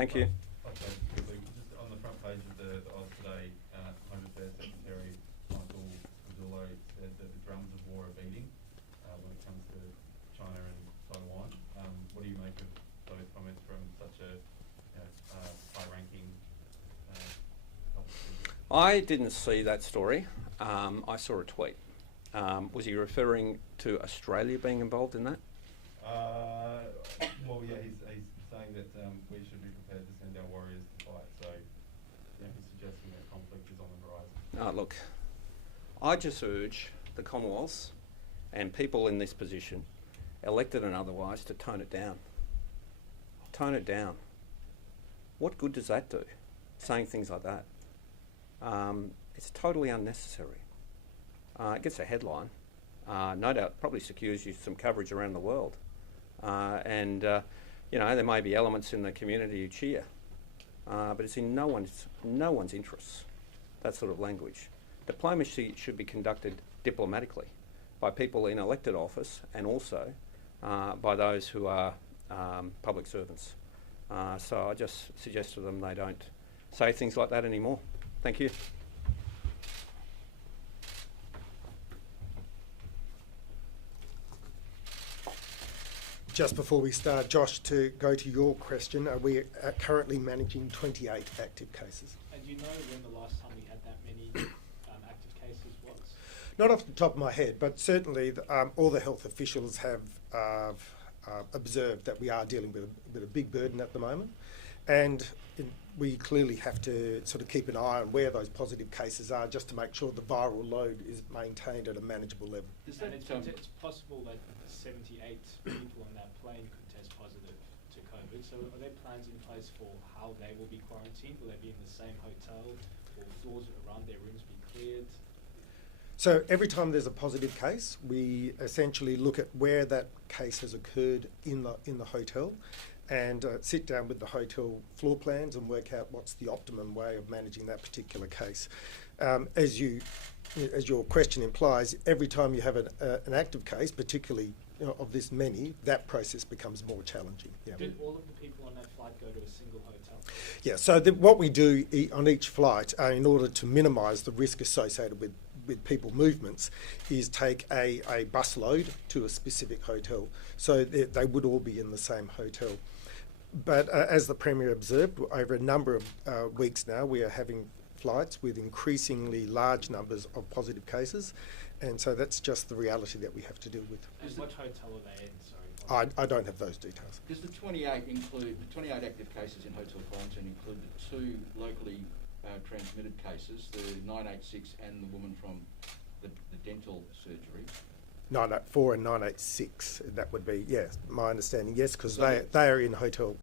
Thank you. Okay, just on the front page of the Oz Today, Home Affairs Secretary Michael Pezzullo said that the drums of war are beating when it comes to China and Taiwan. What do you make of those comments from such a high-ranking public figure? I didn't see that story. I saw a tweet. Was he referring to Australia being involved in that? Well, yeah, he's saying that we should be prepared to send our warriors to fight. So, yeah, he's suggesting that conflict is on the horizon. Look, I just urge the Commonwealth and people in this position, elected and otherwise, to tone it down. Tone it down. What good does that do, saying things like that? It's totally unnecessary. It gets a headline. No doubt probably secures you some coverage around the world. There may be elements in the community who cheer, but it's in no one's interests, that sort of language. Diplomacy should be conducted diplomatically by people in elected office and also by those who are public servants. So I just suggest to them they don't say things like that anymore. Thank you. Just before we start, Josh, to go to your question, we are currently managing 28 active cases. And do you know when the last time we had that many active cases was? Not off the top of my head, but certainly all the health officials have observed that we are dealing with a big burden at the moment. And we clearly have to sort of keep an eye on where those positive cases are, just to make sure the viral load is maintained at a manageable level. It's possible that 78 people on that plane could test positive to COVID. So are there plans in place for how they will be quarantined? Will they be in the same hotel? Will doors around their rooms be cleared? So every time there's a positive case, we essentially look at where that case has occurred in the hotel, and sit down with the hotel floor plans and work out what's the optimum way of managing that particular case. As your question implies, every time you have an active case, particularly of this many, that process becomes more challenging. Yeah. Did all of the people on that flight go to a single hotel? Yeah, so what we do on each flight, in order to minimise the risk associated with people movements, is take a bus load to a specific hotel. So they would all be in the same hotel. But as the Premier observed, over a number of weeks now, we are having flights with increasingly large numbers of positive cases, and so that's just the reality that we have to deal with. And what hotel are they in? Sorry. I don't have those details. Does the 28 active cases in hotel quarantine include the 2 locally transmitted cases, the 986 and the woman from the dental surgery? 984 and 986, that would be, yes, my understanding, yes, because So they are in hotel